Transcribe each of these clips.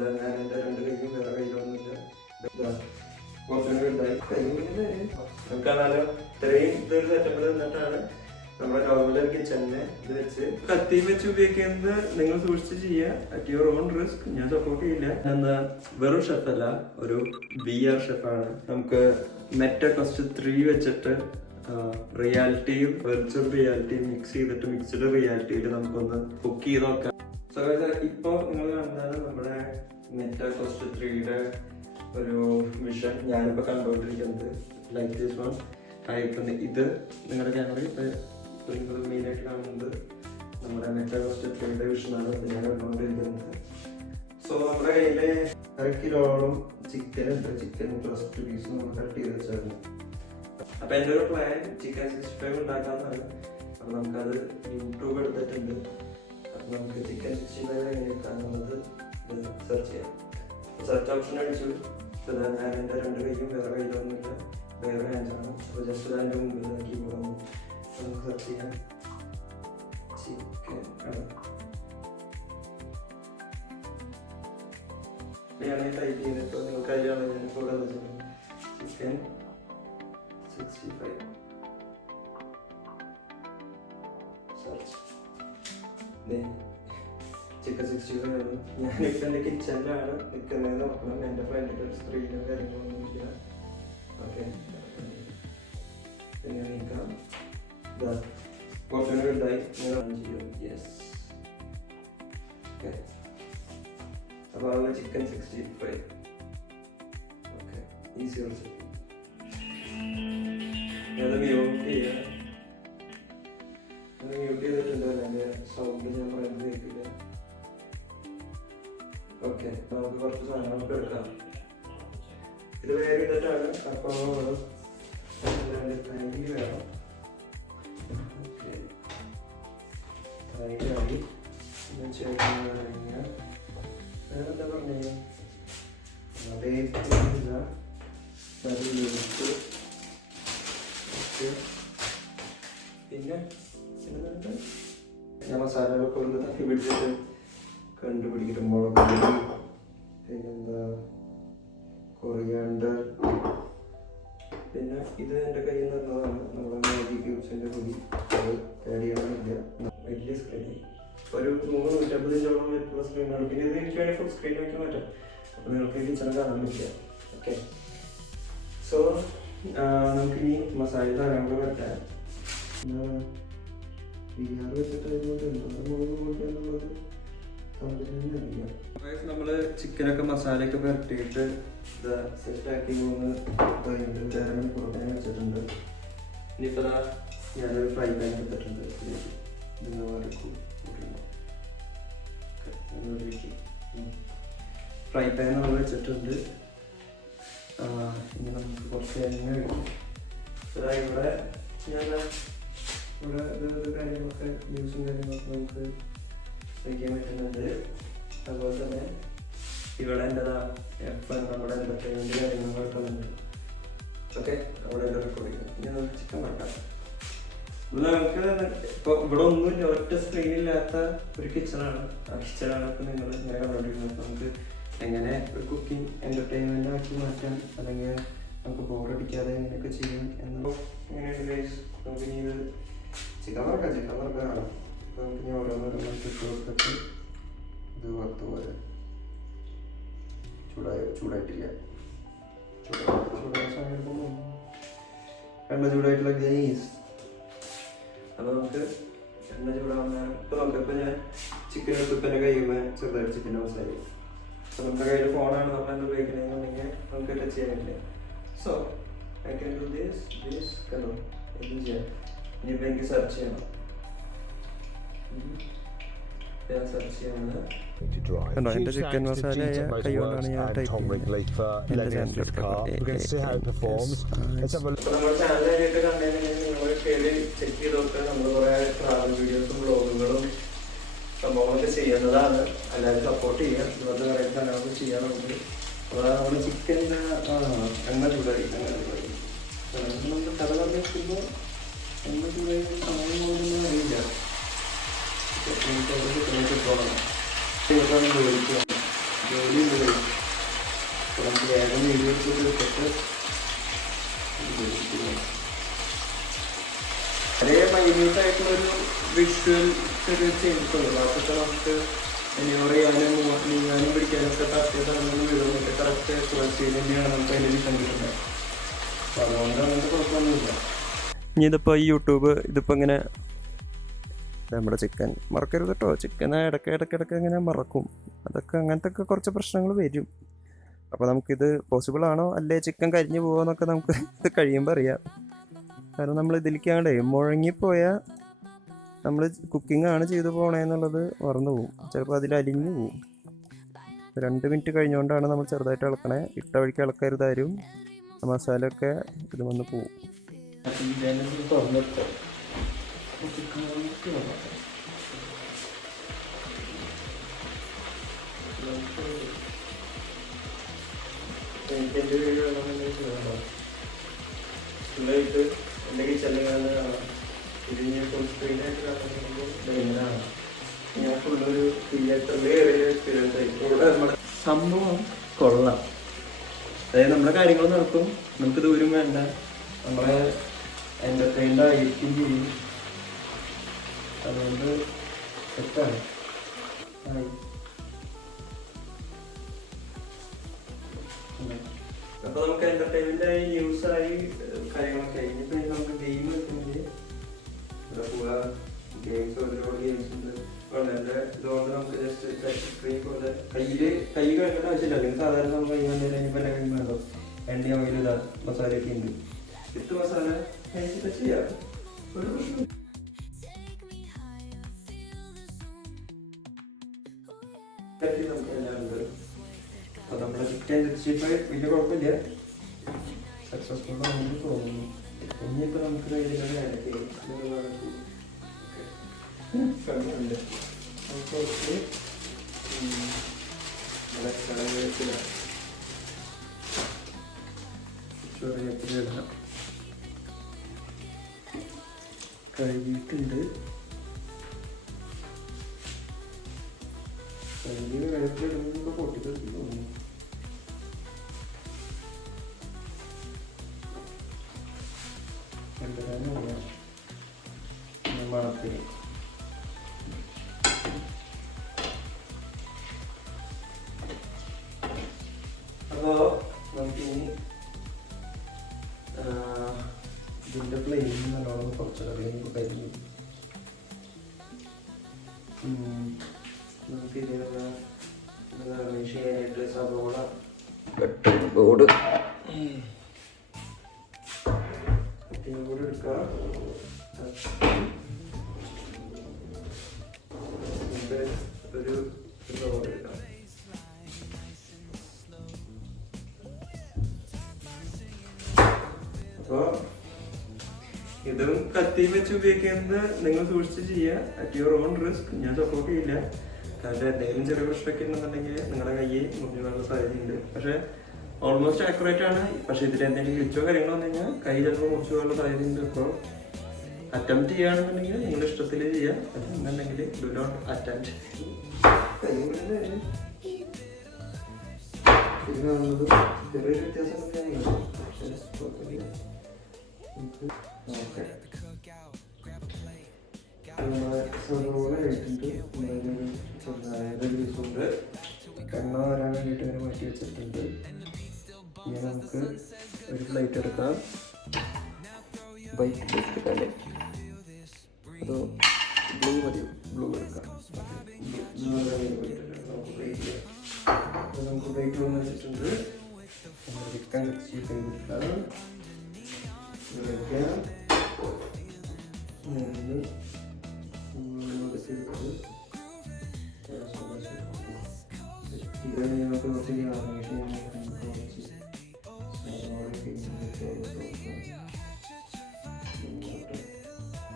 ഞാൻ എൻ്റെ രണ്ട് കൈയും വേറെ കയ്യിലൊന്നുമില്ല. കുറച്ചുകൂടി ഉണ്ടായി നമുക്കാണാലോ ഇത്രയും ഇതൊരു സെറ്റപ്പിൽ നിന്നിട്ടാണ് നമ്മുടെ നോർമൽ കിച്ചണിനെ ഇത് വെച്ച് കത്തിയും വെച്ച് ഉപയോഗിക്കുന്നത് നിങ്ങൾ സൂക്ഷിച്ച് ചെയ്യുക അറ്റ് യുവർ ഓൺ റിസ്ക്. ഞാൻ സപ്പോർട്ട് ചെയ്യില്ല. എന്താ വെറും ഷെഫല്ല, ഒരു VR ഷെഫാണ്. നമുക്ക് മെറ്റ ക്വസ്റ്റ് 3 വെച്ചിട്ട് റിയാലിറ്റിയും വെർച്വൽ റിയാലിറ്റിയും മിക്സ് ചെയ്തിട്ട് മിക്സ്ഡ് റിയാലിറ്റിയിൽ നമുക്കൊന്ന് കുക്ക് ചെയ്ത് നോക്കാം. സോ ഇപ്പോൾ നിങ്ങൾ കണ്ടാൽ നമ്മുടെ മെറ്റ ക്വസ്റ്റ് 3യുടെ ഒരു വിഷൻ ഞാനിപ്പോൾ കണ്ടുകൊണ്ടിരിക്കുന്നത് ലൈക്ക് ദിസ് വൺ ടൈപ്പ്. ഇത് നിങ്ങളുടെ ക്യാമറയിൽ ഇപ്പോൾ നിങ്ങൾ മെയിനായിട്ട് കാണുന്നത് നമ്മുടെ മെറ്റ ക്വസ്റ്റ് 3യുടെ വിഷനാണ് ഞാൻ കണ്ടുകൊണ്ടിരിക്കുന്നത്. സോ നമ്മുടെ കയ്യിൽ 1 കിലോളം ചിക്കൻ ബ്രസ്റ്റ് പീസ് നമ്മൾ കട്ട് ചെയ്ത് വെച്ചായിരുന്നു. അപ്പോൾ എൻ്റെ ഒരു പ്ലാൻ ചിക്കൻ 65 ഉണ്ടാക്കാമെന്നാണ്. അപ്പോൾ നമുക്കത് യൂട്യൂബ് എടുത്തിട്ടുണ്ട്. അപ്പോൾ നമുക്ക് ചിക്കൻ 65 എങ്ങനെയാണെന്നുള്ളത് സെർച്ച് ചെയ്യാം. സെർച്ച് ഓപ്ഷൻ അടിച്ചു. ഞാൻ എൻ്റെ രണ്ട് കൈയും വേറെ കയ്യിലൊന്നുമില്ല, വേറെ ഹാൻഡാണ്. അപ്പോൾ ജസ്റ്റ് അതിൻ്റെ മുമ്പിലാക്കി പോകാം. നമുക്ക് സെർച്ച് ചെയ്യാം. ചിക്കൻ ഞാൻ ടൈപ്പ് ചെയ്തിട്ട് നിങ്ങൾക്ക് അതിലാണ് ഞാനിപ്പോൾ ഇവിടെ ചിക്കൻ 65 സെർച്ച്. ചിക്കൻ 65 ആണ്. ഞാനിപ്പോൾ എൻ്റെ കിച്ചണിലാണ് നിൽക്കുന്നത്. നോക്കണം എൻ്റെ ഫ്രണ്ടിൻ്റെ ഒരു സ്ക്രീനോ കാര്യങ്ങളൊന്നുമില്ല. ഓക്കെ, പിന്നെ നീക്കാം. കുറച്ചുകൂടി ഉണ്ടായി ചെയ്യും. Yes, okay. അപ്പോൾ അത് ചിക്കൻ 65. Okay, easy also. അത് മ്യൂട്ട് ചെയ്യാം. അത് മ്യൂട്ട് ചെയ്തിട്ടുണ്ട്. എൻ്റെ സൗണ്ട് ഞാൻ പറയുന്നത് കേൾക്കില്ല. ഓക്കെ, നമുക്ക് കുറച്ച് സാധനങ്ങളൊക്കെ എടുക്കാം. ഇത് വേറെ ഇട്ടിട്ടാണ്. അപ്പോൾ തൈര് വേണം. ഓക്കെ, തൈരായി. പിന്നെ കഴിഞ്ഞാൽ വേറെന്താ പറഞ്ഞത്? വേപ്പില, കറിവേപ്പ്. പിന്നെ ഞാൻ മസാലകളൊക്കെ ഒന്ന് തട്ടി പിടിച്ചിട്ട് കണ്ടുപിടിക്കട്ടെ. മുളക് പൊടി, പിന്നെന്താ കൊറിയാണ്ടർ. പിന്നെ ഇത് എൻ്റെ കയ്യിൽ നിന്ന് തന്നതാണ് നമ്മുടെ മാഗി ക്യൂബ്സിൻ്റെ പൊടി. അത് ആഡ് ചെയ്യണമെന്നില്ല. വലിയ സ്ക്രീൻ, ഒരു 350 വലിപ്പുള്ള സ്ക്രീനാണ്. പിന്നെ ഇത് എനിക്ക് വേണമെങ്കിൽ ഫുൾ സ്ക്രീൻ ആക്കി മാറ്റാം. അപ്പോൾ നിങ്ങൾക്ക് കിച്ചണിൽ കാണാൻ പറ്റില്ല. ഓക്കെ, സോ നമുക്കിനി മസാല സാധനങ്ങൾ വരട്ടാം. VR വെച്ചിട്ട് അതുകൊണ്ട് എന്താണ് മുളക് പൊടി എന്നുള്ളത് അറിയാം. നമ്മള് ചിക്കനൊക്കെ മസാലയൊക്കെ പുരട്ടിയിട്ട് സെറ്റാക്കി 3 മണിക്കൂർ വെച്ചിട്ടുണ്ട്. ഇനിയിപ്പോൾ ഞാനൊരു ഫ്രൈ പാൻ എടുത്തിട്ടുണ്ട്. ഫ്രൈ പാൻ നമ്മൾ വെച്ചിട്ടുണ്ട്. ഇനി നമുക്ക് കുറച്ച് എണ്ണ കഴിക്കും. ഇവിടെ ഞാൻ ഇവിടെ കാര്യങ്ങളൊക്കെ ന്യൂസും കാര്യങ്ങളൊക്കെ നമുക്ക് വയ്ക്കാൻ പറ്റുന്നുണ്ട്. അതുപോലെ തന്നെ ഇവിടെ എൻ്റെതാ നമ്മുടെ എൻ്റർടൈൻമെൻറ്റ് കാര്യങ്ങൾ നടക്കുന്നുണ്ട്. ഓക്കെ, അവിടെ എൻ്റെ റെക്കോർഡ് ചെയ്യാം. ഇനി നമുക്ക് ചിക്കൻ വറക്കാം. ഇവിടെ നമുക്ക് ഇപ്പോൾ ഇവിടെ ഒന്നുമില്ല, ഒറ്റ സ്ക്രീനില്ലാത്ത ഒരു കിച്ചണാണ്. ആ കിച്ചണാണ് ഇപ്പോൾ നിങ്ങൾ ഇങ്ങനെ കണ്ടുകൊണ്ടിരിക്കുന്നത്. നമുക്ക് എങ്ങനെ ഒരു കുക്കിംഗ് എൻ്റർടൈൻമെൻ്റ് ആക്കി മാറ്റാം, അല്ലെങ്കിൽ നമുക്ക് ബോറടിക്കാതെ എങ്ങനെയൊക്കെ ചെയ്യാം എന്നോ എങ്ങനെയുണ്ട് ഗൈസ്. നമുക്ക് ഇനി ഇത് ചിക്കൻ വറക്കാനാണ്. അപ്പോൾ നമുക്ക് ഇനി ഓരോന്നോരോന്ന് ഇട്ട് കൊടുത്തിട്ട് ഇത് വറുത്ത് പോലെ ചൂടായിട്ടില്ല. ചൂടായ സമയം എണ്ണ ചൂടായിട്ടുള്ള ഗൈസ്. അപ്പോൾ നമുക്ക് എണ്ണ ചൂടാവുന്ന ഇപ്പോൾ നോക്കാം. ഞാൻ ചിക്കൻ എടുത്തിൻ്റെ കയ്യുമ്പോൾ ചെറുതായിട്ട് ചിക്കൻ്റെ മസാല. അപ്പോൾ നമ്മുടെ കയ്യിൽ ഫോണാണ് നമ്മളെന്ത് ഉപയോഗിക്കണമെന്നുണ്ടെങ്കിൽ നമുക്ക് ടച്ച് ചെയ്യാനില്ല. So I can do this കണ്ടോ, എന്തും ചെയ്യാം. ഇനിയിപ്പോൾ എനിക്ക് സെർച്ച് ചെയ്യണം. സെർച്ച് ചെയ്യുന്നത് എൻ്റെ ചിക്കൻ മസാല കൈകൊണ്ടാണ് ഞാൻ ടൈപ്പ് ചെയ്യുന്നത്. നമ്മുടെ ചാനലായിട്ട് കണ്ടുകഴിഞ്ഞാൽ നിങ്ങൾ കയറി ചെക്ക് ചെയ്ത് നോക്കുക. നമ്മൾ കുറേ ട്രാവൽ വീഡിയോസും വ്ളോഗുകളും സംഭവങ്ങളൊക്കെ ചെയ്യുന്നതാണ്. എല്ലാവരും സപ്പോർട്ട് ചെയ്യുക. ഇതുപോലത്തെ കുറേ സാധനങ്ങൾ ചെയ്യാറുണ്ട്. അപ്പോൾ നമ്മൾ ചിക്കൻ എണ്ണ ചൂടായി നമ്മൾ കഥ പറഞ്ഞിരിക്കുമ്പോൾ എണ്ണ ചൂടായി സമയം കൊണ്ടൊന്നും അറിയില്ല. ചിക്കൻ ജോലി ഉണ്ട്. അപ്പോൾ നമുക്ക് വേഗം വീഡിയോ എടുത്തിട്ട് വളരെ മൈന്യൂട്ടായിട്ടുള്ളൊരു വിഷ്വൽ ചെറിയ ചേഞ്ചസ് ഉണ്ട്. ബാക്കിയൊക്കെ നമുക്ക് എനിവർ ചെയ്യാനും നീങ്ങാനും പിടിക്കാനും ഒക്കെ തട്ടിയതാണെന്ന് വീടുന്നൊക്കെ കറക്റ്റ് കുറച്ച് തന്നെയാണ് നമുക്ക് അതിൽ കണ്ടിട്ടുള്ളത്. അപ്പോൾ അതുകൊണ്ട് അങ്ങനത്തെ കുഴപ്പമൊന്നുമില്ല. ഇനി ഇതിപ്പോൾ ഈ യൂട്യൂബ് ഇതിപ്പോൾ ഇങ്ങനെ നമ്മുടെ ചിക്കൻ മറക്കരുത് കേട്ടോ. ചിക്കൻ ഇടയ്ക്ക് ഇങ്ങനെ മറക്കും. അതൊക്കെ അങ്ങനത്തെ ഒക്കെ കുറച്ച് പ്രശ്നങ്ങൾ വരും. അപ്പോൾ നമുക്കിത് പോസിബിൾ ആണോ അല്ലേ ചിക്കൻ കരിഞ്ഞു പോകുമെന്നൊക്കെ നമുക്ക് ഇത് കഴിയുമ്പോൾ അറിയാം. കാരണം നമ്മൾ ഇതിലേക്കാണ്ടേ മുഴങ്ങിപ്പോയാൽ നമ്മൾ കുക്കിംഗ് ആണ് ചെയ്തു പോകണമെന്നുള്ളത് മറന്നു പോകും. ചിലപ്പോൾ അതിൽ അലിഞ്ഞു പോകും. 2 മിനിറ്റ് കഴിഞ്ഞുകൊണ്ടാണ് നമ്മൾ ചെറുതായിട്ട് ഇളക്കണേ. ഇട്ട വഴിക്ക് ഇളക്കരുതാരും. മസാല ഒക്കെ ഇത് വന്ന് പോവും. എൻ്റെ കിച്ചണിൽ കാണാം. ഇതിന് ഫുൾ സ്ക്രീനായിട്ട് കാണുമ്പോൾ ഞാൻ ഫുള്ളൊരു തിയേറ്ററിൽ കയറിയ എക്സ്പീരിയൻസ് ആയിരിക്കും. ഇവിടെ നമ്മുടെ സംഭവം കൊള്ളാം. അതായത് നമ്മുടെ കാര്യങ്ങൾ നടക്കും. നമുക്ക് ദൂരം വേണ്ട. നമ്മളെ എൻ്റർടൈൻഡ് ആയിരിക്കും ചെയ്യും. അതുകൊണ്ട് സെറ്റാണ്. അപ്പോൾ നമുക്ക് എൻ്റർടൈൻമെൻ്റായി ന്യൂസായി കാര്യങ്ങളൊക്കെ ഇനിയിപ്പോൾ നമുക്ക് ഗെയിം കളിക്കുന്നെങ്കിൽ ഇവിടെ പോവാ. ഗെയിംസ് ഒരുപാട് ഗെയിംസ് ഉണ്ട്. വളരെ ഇതുകൊണ്ട് നമുക്ക് ജസ്റ്റ് ടച്ച് സ്ക്രീൻ പോലെ കൈ കഴിക്കേണ്ട ആവശ്യമില്ല. അല്ലെങ്കിൽ സാധാരണ നമ്മൾ കൈ വന്നു കഴിഞ്ഞപ്പോൾ എൻ്റെ കൈ വേണ്ടോ എണ്ണ ഓയിൽ ഇതാ മസാലയൊക്കെ ഉണ്ട്. ഇട്ട് മസാല കഴിച്ചിട്ട് ചെയ്യാം. ഒരു പ്രശ്നം നമുക്ക് എല്ലാം ഉണ്ട്. അപ്പോൾ നമ്മുടെ ചിക്കൻ 65 വലിയ കുഴപ്പമില്ല. സക്സസ്ഫുൾ ആണെന്ന് തോന്നുന്നു. ഇനിയിപ്പോൾ നമുക്ക് കഴിഞ്ഞിട്ട് കണ്ണുണ്ട്. നമുക്ക് ചെറിയത്തിലിടാം. കഴുകിയിട്ടുണ്ട്. കഴുകിയ വെള്ളത്തിലിടുന്നതൊക്കെ പൊട്ടിത്തെറിച്ച് തോന്നുന്നു. എന്തിനാണ് മണത്തിന് അപ്പോൾ നമുക്കിനി ഇതിൻ്റെ പ്ലെയിൻ നല്ലോണം കുറച്ചധികം കരിഞ്ഞു. നമുക്ക് ഇതിനുള്ള ഗാർണിഷ് ചെയ്യാനായിട്ട് സവോള ബോർഡ് എടുക്കാം. ഒരു ബോർഡ് എടുക്കാം. അപ്പോൾ ഇതും കത്തി വെച്ച് ഉപയോഗിക്കുന്നത് നിങ്ങൾ സൂക്ഷിച്ച് ചെയ്യുക. At your own risk. ഞാൻ സപ്പോർട്ട് ചെയ്യില്ല. കാരണം എന്തെങ്കിലും ചെറിയ പ്രശ്നമൊക്കെ ഉണ്ടെന്നുണ്ടെങ്കിൽ നിങ്ങളുടെ കയ്യിൽ മുറിഞ്ഞു പോകാനുള്ള സാധ്യതയുണ്ട്. പക്ഷേ ഓൾമോസ്റ്റ് ആക്യുറേറ്റ് ആണ്. പക്ഷേ ഇതിൽ എന്തെങ്കിലും കിച്ചോ കാര്യങ്ങളോ വന്നു കഴിഞ്ഞാൽ കൈ ചിലപ്പോൾ മുറിച്ചു പോകാനുള്ള സാധ്യതയുണ്ട്. അപ്പോൾ അറ്റംപ്റ്റ് ചെയ്യുകയാണെന്നുണ്ടെങ്കിൽ നിങ്ങളുടെ ഇഷ്ടത്തിൽ ചെയ്യുക. അല്ലെന്നുണ്ടെങ്കിൽ ഡു നോട്ട് അറ്റംപ്റ്റ്. ഇത് കാണുന്നത് ചെറിയൊരു വ്യത്യാസം. ഓക്കെ, സവോള ഇട്ടിട്ട് ജ്യൂസുണ്ട്. എണ്ണ വരാൻ വേണ്ടിയിട്ട് ഇങ്ങനെ മാറ്റി വെച്ചിട്ടുണ്ട്. ഇനി നമുക്ക് ഒരു പ്ലേറ്റ് എടുക്കാം. വൈറ്റ് പ്ലേറ്റ് എടുക്കാമല്ലേ? അതോ ബ്ലൂ മതിയോ? ബ്ലൂ എടുക്കാം. നമുക്ക് പ്ലേറ്റ് വന്ന് വെച്ചിട്ടുണ്ട്. ചിക്കൻ എടുക്കാം.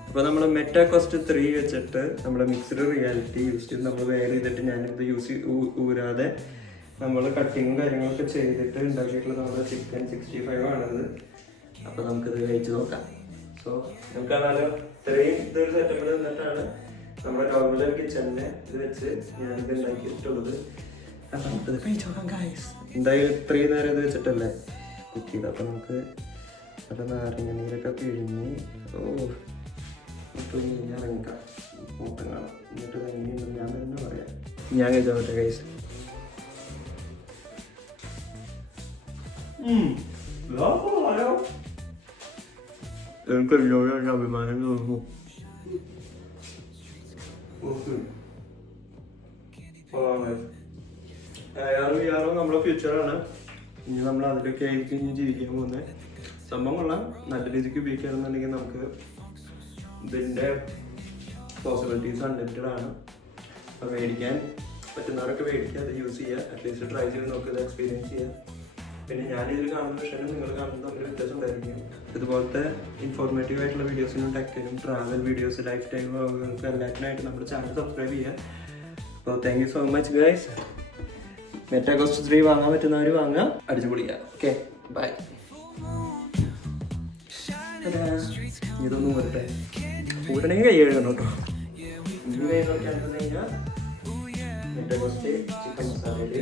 അപ്പോൾ നമ്മൾ മെറ്റാ കോസ്റ്റ് 3 വെച്ചിട്ട് നമ്മുടെ മിക്സ്ഡ് റിയാലിറ്റി യൂസ് ചെയ്ത് നമ്മൾ വെയർ ചെയ്തിട്ട് ഞാനിത് ഊരാതെ നമ്മൾ കട്ടിങ്ങും കാര്യങ്ങളൊക്കെ ചെയ്തിട്ട് ഉണ്ടാക്കിയിട്ടുള്ള നമ്മുടെ ചിക്കൻ 65 ആണത്. അപ്പോൾ നമുക്കിത് കഴിച്ച് നോക്കാം. സോ നമുക്കതായത് ഇത്രയും ഇതൊരു സെറ്റപ്പിൽ നിന്നിട്ടാണ് നമ്മുടെ നോർമൽ കിച്ചണിനെ ഇത് വെച്ച് ഞാനിത് ഉണ്ടാക്കിയിട്ടുള്ളത്. നമുക്കിത് കഴിച്ചു നോക്കാം ഗൈസ്. എന്തായാലും ഇത്രയും നേരം ഇത് വെച്ചിട്ടല്ലേ കുക്ക് ചെയ്ത്. അപ്പം നമുക്ക് നല്ല നാരങ്ങ നീരൊക്കെ പിഴിഞ്ഞ് ഇറങ്ങിക്കാം കൂട്ടം കാണാം. എന്നിട്ട് എങ്ങനെയുണ്ടെന്ന് ഞാൻ തന്നെ പറയാം. ഞാൻ കഴിച്ചോട്ടെ ഗൈസ്. എനിക്ക് അഭിമാനം തോന്നുന്നു. യാറോ നമ്മുടെ ഫ്യൂച്ചറാണ്. ഇനി നമ്മൾ അതിലൊക്കെ ആയിരിക്കും ഇനി ജീവിക്കാൻ പോകുന്നത്. സംഭവം കൊള്ളാം. നല്ല രീതിക്ക് ഉപയോഗിക്കുകയാണെന്നുണ്ടെങ്കിൽ നമുക്ക് ഇതിൻ്റെ പോസിബിലിറ്റീസ് അൺലിമിറ്റഡ് ആണ്. അപ്പോൾ മേടിക്കാൻ പറ്റുന്നവരൊക്കെ മേടിക്കുക, അത് യൂസ് ചെയ്യുക, അറ്റ്ലീസ്റ്റ് ട്രൈ ചെയ്ത് നോക്കുക, എക്സ്പീരിയൻസ് ചെയ്യുക. പിന്നെ ഞാനിതിൽ കാണുന്ന വിഷയം നിങ്ങൾ കാണുന്നത് തമ്മിൽ വ്യത്യാസം ഉണ്ടായിരിക്കും. ഇതുപോലത്തെ ഇൻഫോർമേറ്റീവ് ആയിട്ടുള്ള വീഡിയോസിനും ടെക്കിനും ട്രാവൽ വീഡിയോസ് ലൈഫ് ടൈം വ്ളോഗുകൾക്ക് എല്ലാത്തിനായിട്ട് നമ്മുടെ ചാനൽ സബ്സ്ക്രൈബ് ചെയ്യുക. അപ്പോൾ thank you so much guys. Meta Quest 3 വാങ്ങാൻ പറ്റുന്നവർ വാങ്ങുക, അടിച്ചു പൊളിക്കുക. Okay bye. ഇതൊന്നും വരട്ടെ കൂട്ടണമെങ്കിൽ കൈ കഴുകണം കേട്ടോ. ഇനി കൈ നോക്കിയാൽ മെറ്റാ കോസ്റ്റ് ചിക്കൻ മസാലയിൽ